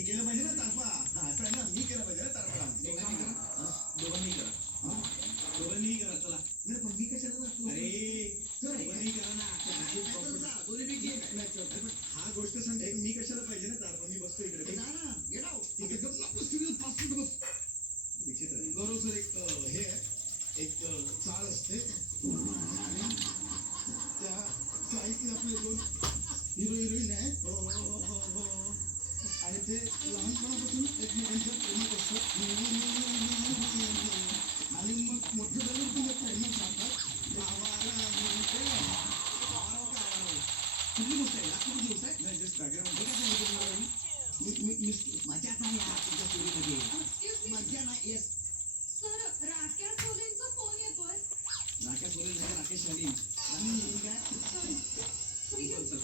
मी केलं पाहिजे ना तारपा. असं आहे ना, मी केलं पाहिजे ना तारपा. दोघांनी करा. दोघांनीही करा चला. नाही पण मी कशाला जातो? अरे दोघांनीही करा ना. हा गोष्ट सांग, एक मी कशाला पाहिजे ना तारपा. मी बसतो इकडे. ठीक आहे, बस. विचित्र आहे. गौरव सर, एक हे आहे, एक चाळ असते आणि त्या चाळीतले आपले दोन हिरो हिरोईन आहे. आणि ते लहानपणापासून एकमेकांच्या प्रेमात असतात आणि मग मोठे झाल्यावर तुम्ही प्रेमात राहतात. कुठली गोष्ट आहे? कुठली गोष्ट आहे? नाही जस्ट बॅकग्राऊंड. मजा काय या तुमच्या स्टोरीमध्ये? मजा नाही. येस. सर, राकेश सोलेंचा फोन येतोय. राकेश बोलेल नाही, राकेश शालीन. काय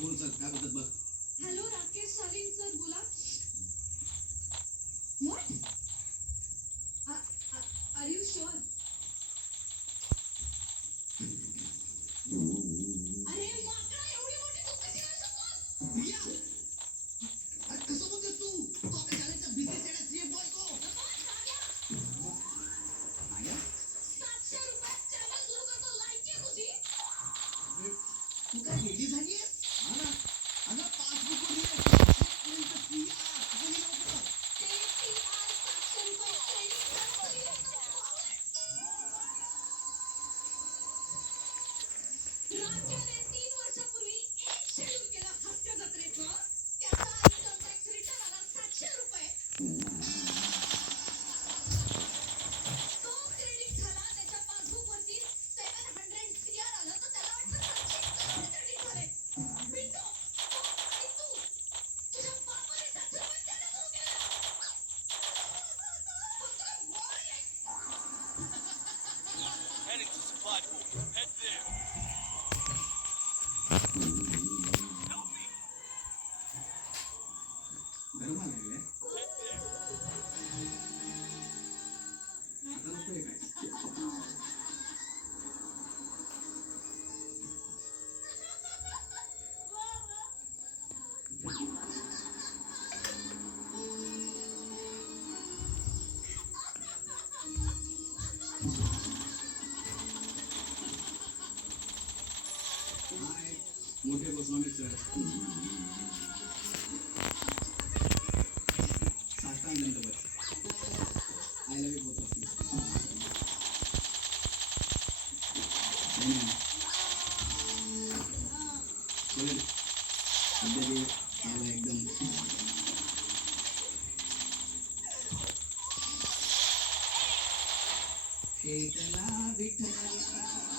बोल सर काय बोलतात बघ. हॅलो राकेश शालीन सर, बोला. What? Are you sure? अरे माकडा, एवढी मोठी चूक कशी करू शकतोस? प्रिया, अरे कसं बोलतेस तू? तो आपल्या शाळेचा बिझनेस आहे ना, CF boy तो. आया 700 रुपयात चॅनल सुरू करतो. लायकी आहे तुझी? तू काय वेगळी झालीयस? हा ना. अगं पासबुकवर लिहिलंय, असं लिहिलं होतं. ते TR 700 रुपये ट्रेनिंग करतो. राज्याने 3 वर्षापूर्वी एक शेड्यूल केलं हास्य जत्रेचं. त्याचा इन्कम टॅक्स रिटर्न आला 700 रुपये. तो क्रेडिट झाला. त्याच्या पासबुकवरती 700 CR आलं, तर त्याला वाटलं 700 क्रेडिट झाले. बिंदू, तो आणि तू, तुझ्या बापाने 700 रुपये त्याला सुरू केलं. फक्त वर ये. Heading to supply pool. Head there. गरम लागले. Head there. आता नको हे काय. हाय मोठे गोस्वामी सर. साष्टांग दंडवत. I love you both of you. Sohail सध्या जे मला एकदम विठ्ठला विठ्ठला